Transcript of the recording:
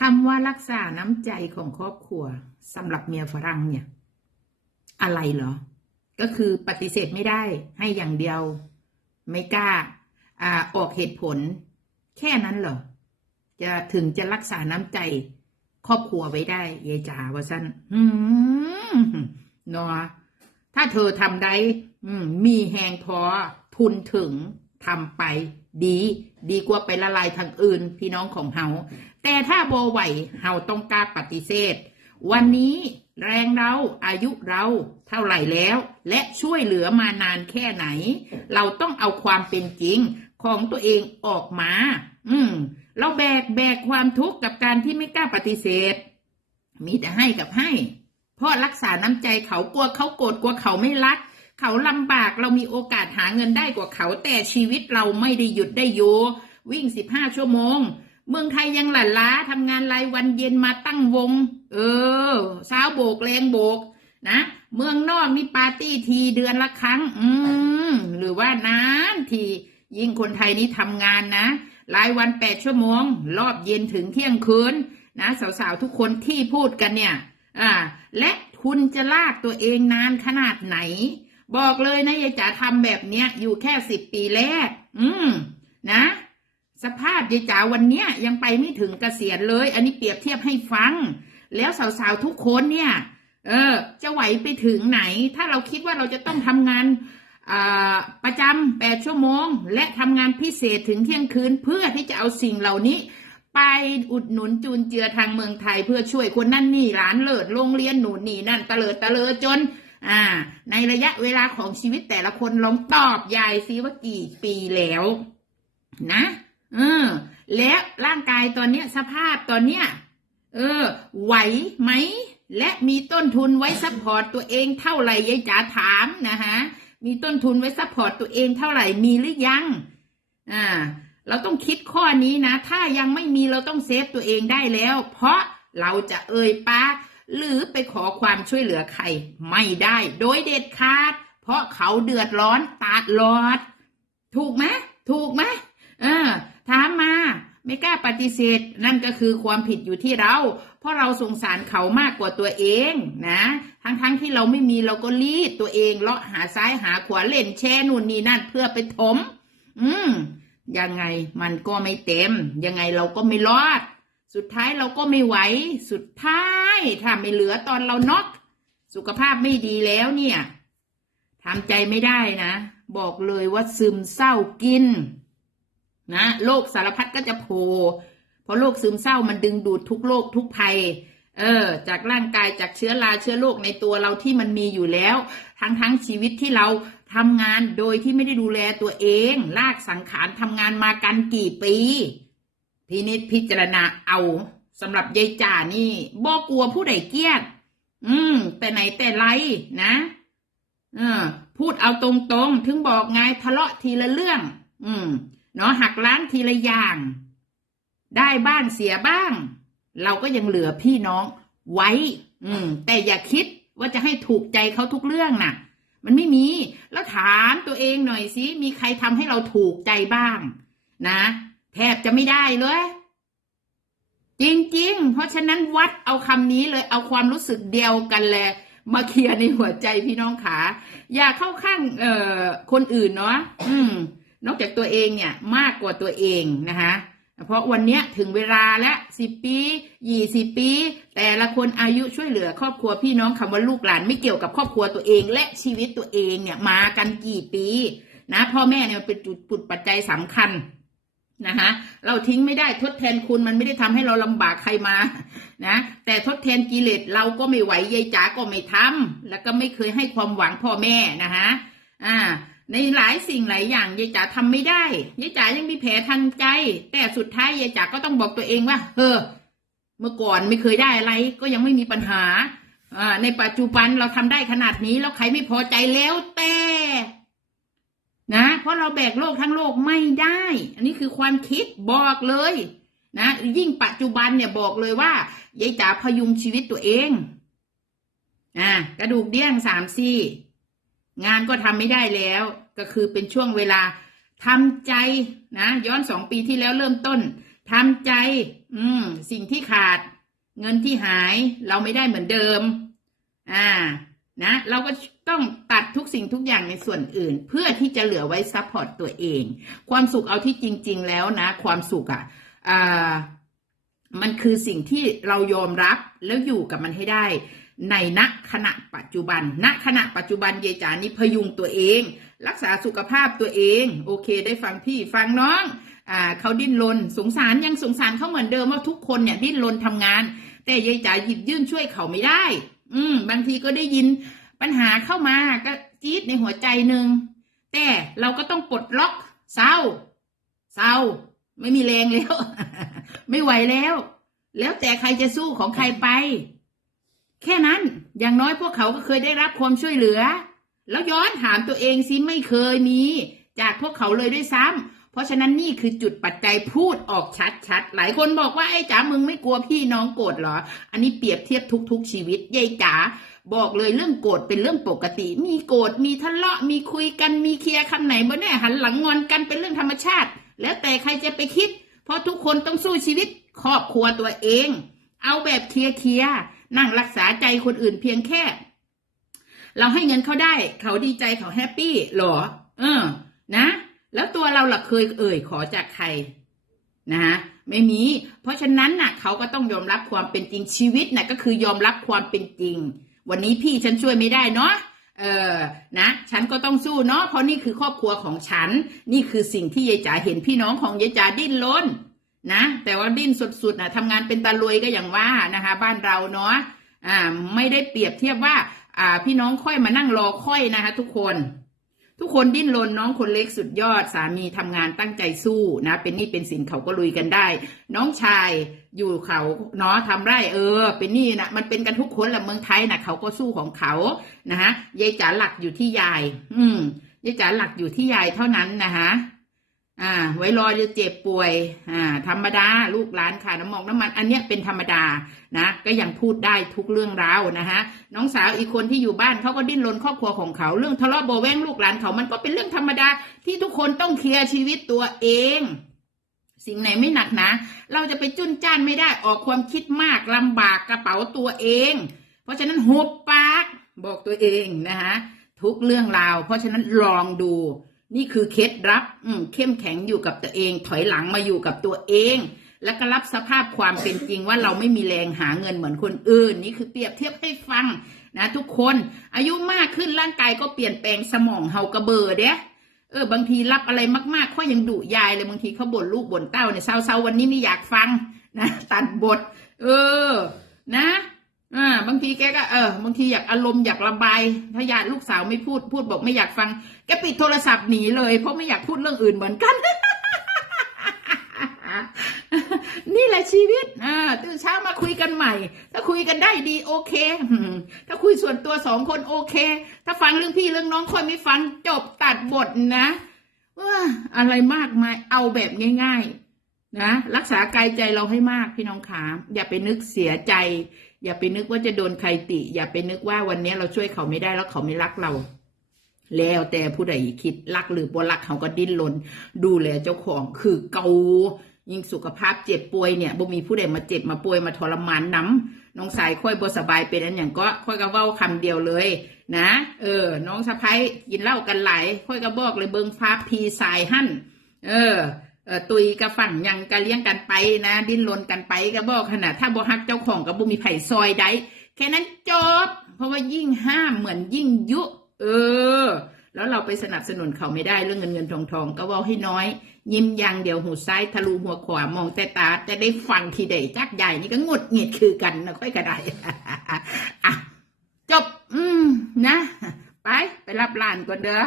คำว่ารักษาน้ำใจของครอบครัวสำหรับเมียฝรั่งเนี่ย อะไรเหรอ ก็คือปฏิเสธไม่ได้ให้อย่างเดียว ไม่กล้าอาออกเหตุผล แค่นั้นเหรอ จะถึงจะรักษาน้ำใจ ครอบครัวไว้ได้ยายจ๋าว่าสั้นอืมเนาะถ้าเธอทำได้มีแหงพอทุนถึงทำไปดี ดีกว่าไปละลายทางอื่น พี่น้องของเฮา แต่ถ้าโบไหวเฮาต้องกล้าปฏิเสธ วันนี้แรงเราอายุเราเท่าไหร่แล้ว และช่วยเหลือมานานแค่ไหน เราต้องเอาความเป็นจริงของตัวเองออกมา อืม เราแบกแบกความทุกข์กับการที่ไม่กล้าปฏิเสธ มีแต่ให้กับให้ เพราะรักษาน้ำใจเขากลัวเขาโกรธกลัวเขาไม่รัก เขาลำบากเรามีโอกาสหาเงินได้กว่าเขา แต่ชีวิตเราไม่ได้หยุดได้อยู่วิ่งสิบห้าชั่วโมง เมืองไทยยังหลั่นล้าทำงานรายวันเย็นมาตั้งวง เออเช้าโบกแรงโบก นะเมืองนอกนี่ปาร์ตี้ทีเดือนละครั้ง อืมหรือว่านานทียิ่งคนไทยนี่ทำงานนะรายวันแปดชั่วโมง รอบเย็นถึงเที่ยงคืนนะสาวๆทุกคนที่พูดกันเนี่ย อ่า และคุณจะลากตัวเองนานขนาดไหน บอกเลยนะยายจ๋าทำแบบเนี้ยอยู่แค่สิบปีแรก อืม นะ สภาพยายจ๋าวันเนี้ยยังไปไม่ถึงเกษียณเลย อันนี้เปรียบเทียบให้ฟัง แล้วสาวๆทุกคนเนี่ย เออ จะไหวไปถึงไหน ถ้าเราคิดว่าเราจะต้องทำงานประจำแปดชั่วโมง และทำงานพิเศษถึงเที่ยงคืน เพื่อที่จะเอาสิ่งเหล่านี้ ไปอุดหนุนจูนเจือทางเมืองไทย เพื่อช่วยคนนั่นนี่ร้านเลิศโรงเรียนหนูนนี่นั่นตะเลิดตะเลอจน อ่า ในระยะเวลาของชีวิตแต่ละคนลองตอบยายซิว่ากี่ปีแล้ว นะ เออ แล้วร่างกายตอนเนี้ย สภาพตอนเนี้ย เออ ไหวไหม และมีต้นทุนไว้ซัพพอร์ตตัวเองเท่าไหร่ยายจ๋าถามนะฮะ มีต้นทุนไว้ซัพพอร์ตตัวเองเท่าไหร่มีหรือยัง อ่า เราต้องคิดข้อนี้นะ ถ้ายังไม่มีเราต้องเซฟตัวเองได้แล้ว เพราะเราจะเอ่ยปากหรือไปขอความช่วยเหลือใครไม่ได้ โดยเด็ดขาด เพราะเขาเดือดร้อนตาดลอด ถูกไหมถูกไหม เออ ถามมา ไม่กล้าปฏิเสธ นั่นก็คือความผิดอยู่ที่เรา เพราะเราสงสารเขามากกว่าตัวเองนะ ทั้งๆทที่เราไม่มีเราก็รีดตัวเองเลาะหาซ้ายหาขวาเล่นแช่นู่นนี่นั่นเพื่อไปถม อืมยังไงมันก็ไม่เต็ม ยังไงเราก็ไม่รอด สุดท้ายเราก็ไม่ไหว สุดท้ายถ้าไม่เหลือตอนเราน็อกสุขภาพไม่ดีแล้วเนี่ยทำใจไม่ได้นะ บอกเลยว่าซึมเศร้ากิน นะโรคสารพัดก็จะโผล่เพราะโรคซึมเศร้ามันดึงดูดทุกโรคทุกภัย เออ จากร่างกายจากเชื้อราเชื้อโรคในตัวเราที่มันมีอยู่แล้ว ทั้งทั้งชีวิตที่เราทำงานโดยที่ไม่ได้ดูแลตัวเอง ลากสังขารทำงานมากันกี่ปีพินิจพิจารณาเอาสำหรับยายจ่านี่บ่กลัวผู้ใดเกียดอืม แต่ไหนแต่ไรนะเออพูดเอาตรงๆ ถึงบอกไงทะเลาะทีละเรื่อง อืม เนาะหักล้างทีละอย่าง ได้บ้างเสียบ้าง เราก็ยังเหลือพี่น้องไว้ อืม แต่อย่าคิดว่าจะให้ถูกใจเขาทุกเรื่องน่ะ มันไม่มี แล้วถามตัวเองหน่อยสิ มีใครทำให้เราถูกใจบ้าง นะแทบจะไม่ได้เลย จริง ๆ เพราะฉะนั้นวัดเอาคำนี้เลย เอาความรู้สึกเดียวกันเลยมาเคลียร์ในหัวใจพี่น้องขา อย่าเข้าข้างเอ่อคนอื่นเนาะอืม นอกจากตัวเองเนี่ยมากกว่าตัวเองนะคะเพราะวันนี้ถึงเวลาแล้วสิบปียี่สิบปี แต่ละคนอายุช่วยเหลือ ครอบครัวพี่น้องคำว่าลูกหลานไม่เกี่ยวกับครอบครัวตัวเอง และชีวิตตัวเองเนี่ยมากันกี่ปีนะพ่อแม่เนี่ยเป็นจุดปุดปัจจัยสำคัญนะคะเราทิ้งไม่ได้ทดแทนคุณมันไม่ได้ทำให้เราลำบากใครมานะแต่ทดแทนกิเลสเราก็ไม่ไหวยายจ๋าก็ไม่ทำแล้วก็ไม่เคยให้ความหวังพ่อแม่นะคะอ่า ในหลายสิ่งหลายอย่างยายจ๋าทำไม่ได้ยายจ๋ายังมีแผลทางใจ แต่สุดท้ายยายจ๋าก็ต้องบอกตัวเองว่าเออเมื่อก่อนไม่เคยได้อะไร ก็ยังไม่มีปัญหาอ่าในปัจจุบันเราทำได้ขนาดนี้แล้วใครไม่พอใจแล้วแต่นะ เพราะเราแบกโลกทั้งโลกไม่ได้ อันนี้คือความคิดบอกเลย นะยิ่งปัจจุบันเนี่ยบอกเลยว่ายายจ๋าพยุงชีวิตตัวเองอ่ากระดูกเดี้ยงสามซี่ งานก็ทำไม่ได้แล้ว ก็คือเป็นช่วงเวลาทำใจนะ ย้อนสองปีที่แล้วเริ่มต้นทำใจ อืม สิ่งที่ขาด เงินที่หายเราไม่ได้เหมือนเดิม อ่า นะ เราก็ต้องตัดทุกสิ่งทุกอย่างในส่วนอื่น เพื่อที่จะเหลือไว้ซัพพอร์ตตัวเอง ความสุขเอาที่จริง ๆ แล้วนะ ความสุขอะ่ะอ่ามันคือสิ่งที่เรายอมรับแล้วอยู่กับมันให้ได้ ในณขณะปัจจุบัน ณขณะปัจจุบันเยจานี่พยุงตัวเอง รักษาสุขภาพตัวเอง โอเค ได้ฟังพี่ฟังน้องอ่าเขาดิ้นรนสงสารยังสงสารเขาเหมือนเดิมว่าทุกคนเนี่ยดิ้นรนทำงาน แต่ยายจ๋าหยิบยื่นช่วยเขาไม่ได้ อืม บางทีก็ได้ยินปัญหาเข้ามาก็จี๊ดในหัวใจหนึ่งแต่เราก็ต้องปลดล็อกเศร้า เศร้า ไม่มีแรงแล้ว ไม่ไหวแล้ว แล้วแต่ใครจะสู้ของใครไป แค่นั้นอย่างน้อยพวกเขาก็เคยได้รับความช่วยเหลือ แล้วย้อนถามตัวเองสิไม่เคยมี จากพวกเขาเลยด้วยซ้ำเพราะฉะนั้นนี่คือจุดปัจจัยพูดออกชัดๆหลายคนบอกว่าไอ้จ๋ามึงไม่กลัวพี่น้องโกรธเหรอ อันนี้เปรียบเทียบทุก ๆ ชีวิตยายจ๋าบอกเลยเรื่องโกรธเป็นเรื่องปกติ มีโกรธมีทะเลาะมีคุยกันมีเคลียร์คำไหนบ่แน่หันหลังงอนกันเป็นเรื่องธรรมชาติ แล้วแต่ใครจะไปคิด เพราะทุกคนต้องสู้ชีวิตครอบครัวตัวเอง เอาแบบเคลียร์เคลียร์ นั่งรักษาใจคนอื่นเพียงแค่ เราให้เงินเขาได้ เขาดีใจเขาแฮปปี้หรอ เออ นะ แล้วตัวเราล่ะเคยเอ่ยขอจากใคร นะฮะไม่มี เพราะฉะนั้นน่ะ เขาก็ต้องยอมรับความเป็นจริงชีวิตน่ะ ก็คือยอมรับความเป็นจริง วันนี้พี่ฉันช่วยไม่ได้เนาะเออ นะ ฉันก็ต้องสู้เนาะ เพราะนี่คือครอบครัวของฉัน นี่คือสิ่งที่ยายจ๋าเห็นพี่น้องของยายจ๋าดิ้นรน นะแต่ว่าดิ้นสุดๆนะทำงานเป็นตาลวยก็อย่างว่านะคะ บ้านเราเนาะอ่าไม่ได้เปรียบเทียบว่า อ่า พี่น้องค่อยมานั่งรอค่อยนะคะ ทุกคน ทุกคนดิ้นรนน้องคนเล็กสุดยอดสามีทำงานตั้งใจสู้นะ เป็นนี่เป็นสินเขาก็ลุยกันได้ น้องชายอยู่เขาเนาะทำไร่เออ เป็นนี่นะมันเป็นกันทุกคนแหละเมืองไทยนะเขาก็สู้ของเขานะฮะยายจ๋าหลักอยู่ที่ยาย อืมยายจ๋าหลักอยู่ที่ยายเท่านั้นนะคะ อ่า ไว้รอจะเจ็บป่วย อ่า ธรรมดา ลูกหลานค่ะน้ำมองน้ำมัน อันเนี้ยเป็นธรรมดานะ ก็ยังพูดได้ทุกเรื่องราวนะฮะ น้องสาวอีกคนที่อยู่บ้านเขาก็ดิ้นรนครอบครัวของเขา เรื่องทะเลาะเบาแวงลูกหลานเขามันก็เป็นเรื่องธรรมดาที่ทุกคนต้องเคลียร์ชีวิตตัวเอง สิ่งไหนไม่หนักนะ เราจะไปจุนจ้านไม่ได้ออกความคิดมากลำบากกระเป๋าตัวเอง เพราะฉะนั้นหุบปากบอกตัวเองนะคะทุกเรื่องราว เพราะฉะนั้นลองดู นี่คือเคล็ดลับเข้มแข็งอยู่กับตัวเอง ถอยหลังมาอยู่กับตัวเอง แล้วก็รับสภาพความเป็นจริงว่าเราไม่มีแรงหาเงินเหมือนคนอื่น นี่คือเปรียบเทียบให้ฟังนะทุกคนอายุมากขึ้นร่างกายก็เปลี่ยนแปลงสมองเฮากระเบอเด้เออบางทีรับอะไรมากๆเขายังดุยายเลยบางทีเขาบ่นลูกบ่นเต้าเนี่ยเศร้าๆวันนี้ไม่อยากฟังนะตัดบท เออ นะ อ่าบางทีแกก็เออบางทีอยากอารมณ์อยากระบายถ้าญาติลูกสาวไม่พูดพูดบอกไม่อยากฟังแกปิดโทรศัพท์หนีเลย เพราะไม่อยากพูดเรื่องอื่นเหมือนกัน นี่แหละชีวิตอ่าตื่นเช้ามาคุยกันใหม่ ถ้าคุยกันได้ดีโอเคถ้าคุยส่วนตัวสองคนโอเค ถ้าฟังเรื่องพี่เรื่องน้องค่อยไม่ฟังจบตัดบทนะอะไรมากมายเอาแบบง่าย ๆ นะ รักษากายใจเราให้มากพี่น้องขาอย่าไปนึกเสียใจ อย่าไปนึกว่าจะโดนใครติ อย่าไปนึกว่าวันนี้เราช่วยเขาไม่ได้แล้วเขาไม่รักเรา แล้วแต่ผู้ใดคิดรักหรือบ่รักเขาก็ดิ้นรนดูแลเจ้าของคือเกายิ่งสุขภาพเจ็บป่วยเนี่ยบ่มีผู้ใดมาเจ็บมาป่วยมาทรมานน้ำน้องสายค่อยบ่สบายเป็นอันอย่างก็ค่อยก็เว้าคำเดียวเลย นะ เออ น้องสะพ้ยกินเหล้ากันหลายค่อยก็บอกเลยเบิงฟ้าพีสายหั่นเออ ตุยกับฝั่งยังกะเลี้ยงกันไปนะ ดิ้นรนกันไปก็บอกขนาดถ้าบ่ฮักเจ้าของก็บ่มีไผ่ซอยได้แค่นั้นจบ เพราะว่ายิ่งห้ามเหมือนยิ่งยุ เออ แล้วเราไปสนับสนุนเขาไม่ได้เรื่องเงินเงินทองทองก็เว่าให้น้อย ยิ้มยังเดี๋ยวหูซ้ายทะลุหัวขวามองแต่ตาจะได้ฟังทีเดจักใหญ่นี่ก็งดหงิดคือกันนะค่อยกระไดอะจบ อืมนะ ไปไปรับหลานก่อนเด้อ